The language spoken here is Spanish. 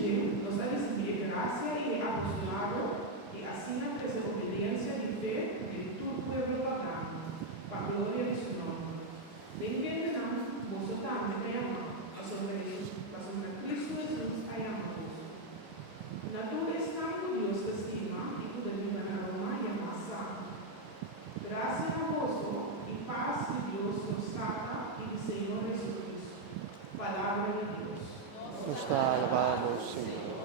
Virgen nos ha recibido gracia y apostolado y así la obediencia y fe de todo pueblo pagano, para gloria de su nombre. Ninguém não, vosotros también me amamos, a sobre Cristo Jesús hayamos. Na tua estando Dios te estima y tu venida en Roma y amasa. Gracias a vos y paz de Dios constata y del Señor Jesucristo. Palabra de Dios. Nos está alabado, Señor.